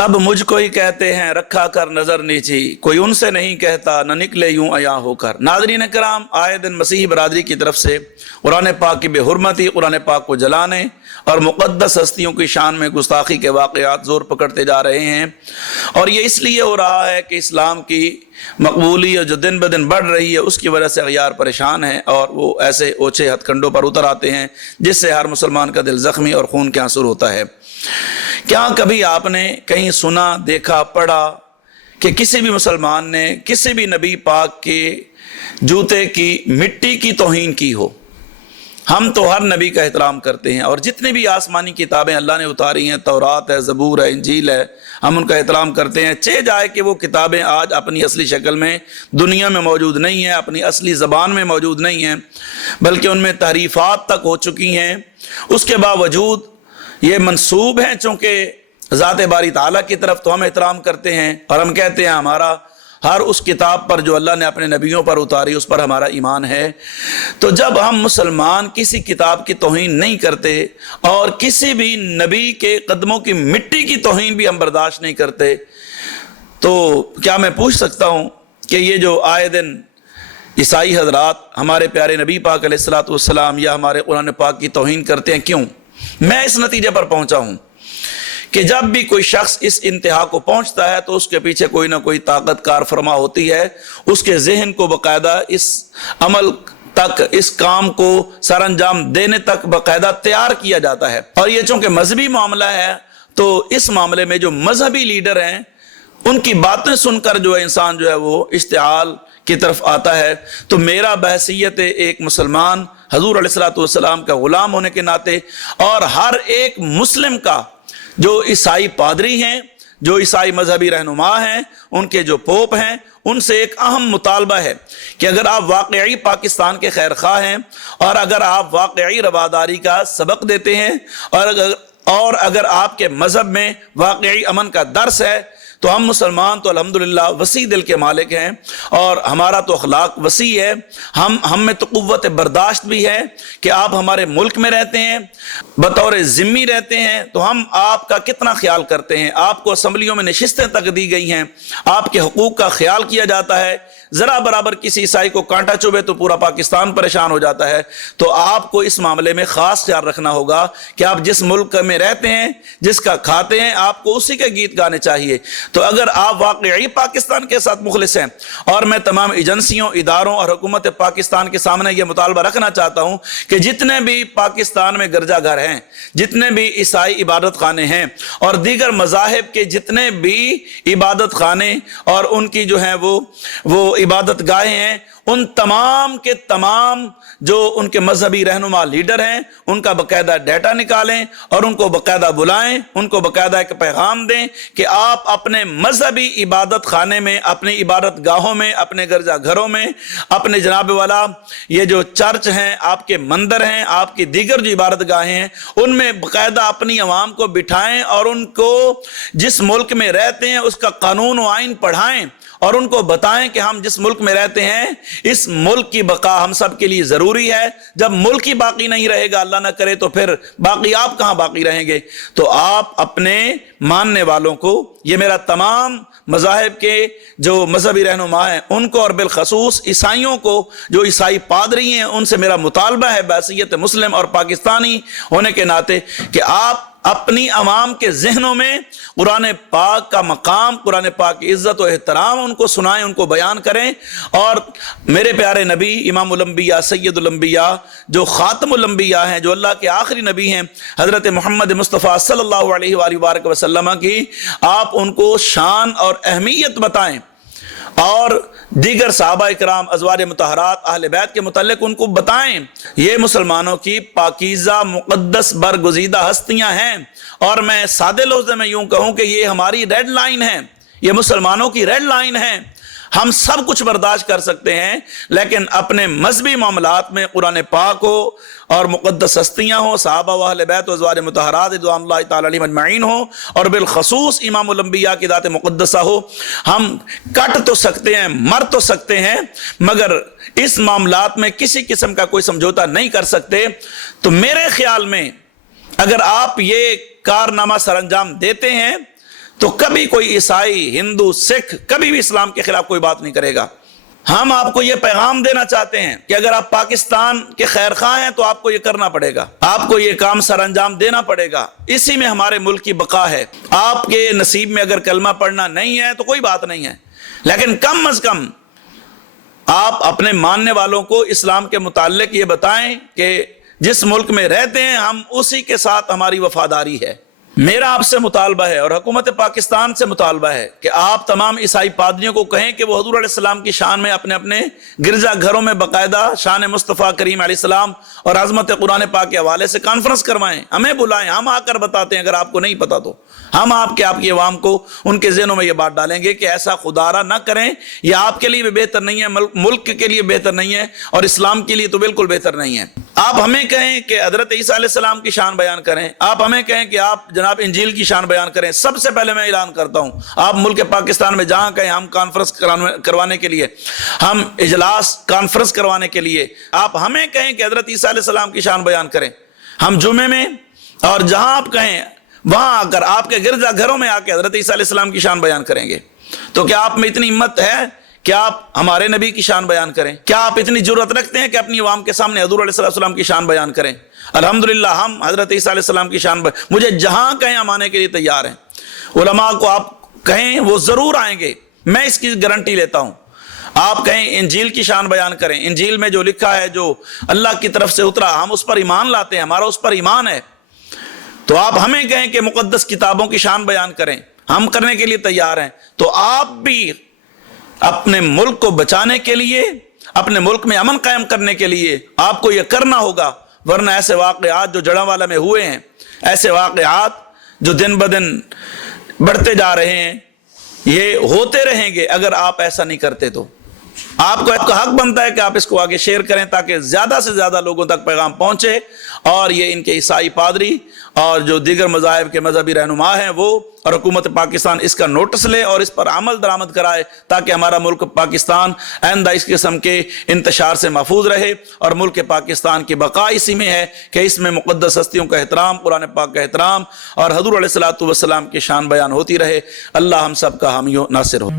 सब मुझको ही कहते हैं रखा कर नजर नीची, कोई उनसे नहीं कहता न निकले यूं अया होकर। नाज़रीन कराम, आए दिन मसीही बरादरी की तरफ से कुरान पाक की बेहुरमती, कुरान पाक को जलाने और मुक़द्दस हस्तियों की शान में गुस्ताखी के वाक़यात ज़ोर पकड़ते जा रहे हैं। और ये इसलिए हो रहा है कि इस्लाम की मकबूलियत जो दिन ब दिन बढ़ रही है उसकी वजह से अग़यार परेशान हैं और वो ऐसे ओछे हथकंडों पर उतर आते हैं जिससे हर मुसलमान का दिल ज़ख्मी और खून के आंसू होता है। क्या कभी आपने कहीं सुना, देखा, पढ़ा कि किसी भी मुसलमान ने किसी भी नबी पाक के जूते की मिट्टी की तौहीन की हो? हम तो हर नबी का एहतराम करते हैं और जितनी भी आसमानी किताबें अल्लाह ने उतारी हैं, तौरात है, ज़बूर है, इंजील है, हम उनका एहतराम करते हैं। चे जाए कि वो किताबें आज अपनी असली शक्ल में दुनिया में मौजूद नहीं हैं, अपनी असली ज़बान में मौजूद नहीं हैं, बल्कि उनमें तहरीफ़ात तक हो चुकी हैं। उसके बावजूद ये मंसूब हैं चूँकि ज़ात बारी ताला की तरफ, तो हम एहतराम करते हैं और हम कहते हैं हमारा हर उस किताब पर जो अल्लाह ने अपने नबियों पर उतारी उस पर हमारा ईमान है। तो जब हम मुसलमान किसी किताब की तौहीन नहीं करते और किसी भी नबी के कदमों की मिट्टी की तौहीन भी हम बर्दाश्त नहीं करते, तो क्या मैं पूछ सकता हूँ कि ये जो आए दिन ईसाई हजरात हमारे प्यारे नबी पाक अलैहिस्सलातु वस्सलाम या हमारे कुरान पाक की तौहीन करते हैं, क्यों? मैं इस नतीजे पर पहुँचा हूँ कि जब भी कोई शख्स इस इंतहा को पहुंचता है तो उसके पीछे कोई ना कोई ताकत कार फरमा होती है, उसके जहन को बाकायदा इस अमल तक, इस काम को सर अंजाम देने तक बाकायदा तैयार किया जाता है। और ये चूंकि मजहबी मामला है तो इस मामले में जो मजहबी लीडर हैं उनकी बातें सुनकर जो है इंसान जो है वो इश्तिहाल की तरफ आता है। तो मेरा बहसीयत एक मुसलमान हजूर अलैहिस्सलातु वस्सलाम का गुलाम होने के नाते और हर एक मुस्लिम का जो ईसाई पादरी हैं, जो ईसाई मजहबी रहनुमा हैं, उनके जो पोप हैं, उनसे एक अहम मुतालबा है कि अगर आप वाकई पाकिस्तान के खैर खा हैं और अगर आप वाकई रवादारी का सबक देते हैं और अगर आपके मजहब में वाकई अमन का दर्स है, तो हम मुसलमान तो अल्हम्दुलिल्लाह वसी दिल के मालिक हैं और हमारा तो अखलाक वसी है। हम में तो कुव्वत बर्दाश्त भी है कि आप हमारे मुल्क में रहते हैं, बतौर ज़िम्मी रहते हैं, तो हम आपका कितना ख्याल करते हैं। आपको असम्बलियों में नशिस्तें तक दी गई हैं, आपके हुकूक का ख्याल किया जाता है। ज़रा बराबर किसी ईसाई को कांटा चुभे तो पूरा पाकिस्तान परेशान हो जाता है। तो आपको इस मामले में ख़ास ख्याल रखना होगा कि आप जिस मुल्क में रहते हैं, जिसका खाते हैं, आपको उसी के गीत गाने चाहिए। तो अगर आप वाकई पाकिस्तान के साथ मुखलिस हैं, और मैं तमाम एजेंसियों, इदारों और हुकूमत पाकिस्तान के सामने यह मुतालबा रखना चाहता हूँ कि जितने भी पाकिस्तान में गिरजाघर हैं, जितने भी ईसाई इबादत खाने हैं और दीगर मज़ाहिब के जितने भी इबादत खाने और उनकी जो है वो इबादत गाहें हैं, उन तमाम के तमाम जो उनके मजहबी रहनुमा लीडर हैं उनका बाकायदा डाटा निकालें और उनको बाकायदा बुलाएं, उनको बाकायदा एक पैगाम दें कि आप अपने मजहबी इबादत खाने में, अपनी इबादत गाहों में, अपने गिरजा घरों में, अपने जनाब वाला ये जो चर्च हैं, आपके मंदिर हैं, आपकी दीगर जो इबादत गाहें हैं, उनमें बाकायदा अपनी अवाम को बिठाएं और उनको जिस मुल्क में रहते हैं उसका कानून व आइन पढ़ाएं और उनको बताएं कि हम जिस मुल्क में रहते हैं इस मुल्क की बका हम सब के लिए ज़रूरी है। जब मुल्क ही बाकी नहीं रहेगा, अल्लाह ना करे, तो फिर बाकी आप कहाँ बाकी रहेंगे। तो आप अपने मानने वालों को, ये मेरा तमाम मज़ाहिब के जो मजहबी रहनुमा हैं उनको और बिलखसूस ईसाइयों को, जो ईसाई पादरी हैं, उनसे मेरा मुतालबा है बैसियत मुस्लिम और पाकिस्तानी होने के नाते कि आप अपनी अवाम के जहनों में कुरान पाक का मकाम, कुरान पाक की इज्जत और एहतराम उनको सुनाएं, उनको बयान करें। और मेरे प्यारे नबी इमामुल अंबिया, सैयदुल अंबिया, जो खातमुल अंबिया हैं, जो अल्लाह के आखिरी नबी हैं, हज़रत मोहम्मद मुस्तफ़ा सल्लल्लाहु अलैहि वसल्लम की आप उनको शान और अहमियत बताएं और दीगर सहाबा इकराम, अज़वाज मुतहरात, अहले बैत के मुतल्लिक़ उनको बताएं। ये मुसलमानों की पाकीज़ा मुक़द्दस बरगुज़ीदा हस्तियां हैं और मैं सादे लफ्ज़ में यूं कहूं कि ये हमारी रेड लाइन है, ये मुसलमानों की रेड लाइन है। हम सब कुछ बर्दाश्त कर सकते हैं, लेकिन अपने मजहबी मामलात में कुरान पाक हो और मुक़द्दस हस्तियाँ हो, सहाबा व अहले बैत व अज़वाज मुतहरात रिज़वानुल्लाहि तआला अलैहिम अजमईन हो और बिलखसूस इमामुल अंबिया की दात मुक़द्दसा हो। हम कट तो सकते हैं, मर तो सकते हैं, मगर इस मामलात में किसी किस्म का कोई समझौता नहीं कर सकते। तो मेरे ख्याल में अगर आप ये कारनामा सरअंजाम देते हैं تو کبھی کوئی عیسائی، ہندو، سکھ کبھی بھی اسلام کے خلاف کوئی بات نہیں کرے گا۔ ہم آپ کو یہ پیغام دینا چاہتے ہیں کہ اگر آپ پاکستان کے خیر خواہ ہیں تو آپ کو یہ کرنا پڑے گا، آپ کو یہ کام سر انجام دینا پڑے گا، اسی میں ہمارے ملک کی بقا ہے۔ آپ کے نصیب میں اگر کلمہ پڑھنا نہیں ہے تو کوئی بات نہیں ہے، لیکن کم از کم آپ اپنے ماننے والوں کو اسلام کے متعلق یہ بتائیں کہ جس ملک میں رہتے ہیں ہم اسی کے ساتھ ہماری وفاداری ہے۔ میرا آپ سے مطالبہ ہے اور حکومت پاکستان سے مطالبہ ہے کہ آپ تمام عیسائی پادریوں کو کہیں کہ وہ حضور علیہ السلام کی شان میں اپنے اپنے گرجا گھروں میں باقاعدہ شان مصطفیٰ کریم علیہ السلام اور عظمت قرآن پاک کے حوالے سے کانفرنس کروائیں، ہمیں بلائیں، ہم آ کر بتاتے ہیں۔ اگر آپ کو نہیں پتا تو ہم آپ کی عوام کو ان کے ذہنوں میں یہ بات ڈالیں گے کہ ایسا خدارہ نہ کریں، یہ آپ کے لیے بھی بہتر نہیں ہے، ملک کے لیے بہتر نہیں ہے، اور اسلام کے لیے تو بالکل بہتر نہیں ہے۔ آپ ہمیں کہیں کہ حضرت عیسیٰ علیہ السلام کی شان بیان کریں، آپ ہمیں کہیں کہ آپ جناب انجیل کی شان بیان کریں۔ سب سے پہلے میں اعلان کرتا ہوں، آپ ملک پاکستان میں جہاں کہیں ہم کانفرنس کروانے کے لیے، ہم اجلاس کانفرنس کروانے کے لیے آپ ہمیں کہیں کہ حضرت عیسیٰ علیہ السلام کی شان بیان کریں، ہم جمعے میں اور جہاں آپ کہیں وہاں آ کر آپ کے گرجا گھروں میں آ کے حضرت عیسیٰ علیہ السلام کی شان بیان کریں گے۔ تو کیا آپ میں اتنی ہمت ہے کہ آپ ہمارے نبی کی شان بیان کریں؟ کیا آپ اتنی جرأت رکھتے ہیں کہ اپنی عوام کے سامنے حضور علیہ السلام کی شان بیان کریں؟ الحمدللہ ہم حضرت عیسیٰ علیہ السلام کی شان مجھے جہاں کہیں ہم آنے کے لیے تیار ہیں۔ علماء کو آپ کہیں وہ ضرور آئیں گے، میں اس کی گارنٹی لیتا ہوں۔ آپ کہیں انجیل کی شان بیان کریں، انجیل میں جو لکھا ہے، جو اللہ کی طرف سے اترا، ہم اس پر ایمان لاتے ہیں، ہمارا اس پر ایمان ہے۔ تو آپ ہمیں کہیں کہ مقدس کتابوں کی شان بیان کریں، ہم کرنے کے لیے تیار ہیں۔ تو آپ بھی اپنے ملک کو بچانے کے لیے، اپنے ملک میں امن قائم کرنے کے لیے آپ کو یہ کرنا ہوگا، ورنہ ایسے واقعات جو جڑاوالا میں ہوئے ہیں، ایسے واقعات جو دن بدن بڑھتے جا رہے ہیں، یہ ہوتے رہیں گے اگر آپ ایسا نہیں کرتے۔ تو آپ کا حق بنتا ہے کہ آپ اس کو آگے شیئر کریں تاکہ زیادہ سے زیادہ لوگوں تک پیغام پہنچے، اور یہ ان کے عیسائی پادری اور جو دیگر مذاہب کے مذہبی رہنما ہیں وہ اور حکومت پاکستان اس کا نوٹس لے اور اس پر عمل درآمد کرائے، تاکہ ہمارا ملک پاکستان آئندہ اس قسم کے انتشار سے محفوظ رہے، اور ملک پاکستان کی بقا اسی میں ہے کہ اس میں مقدس ہستیوں کا احترام، قرآن پاک کا احترام اور حضور علیہ الصلوۃ والسلام کی شان بیان ہوتی رہے۔ اللہ ہم سب کا حامی و ناصر ہو۔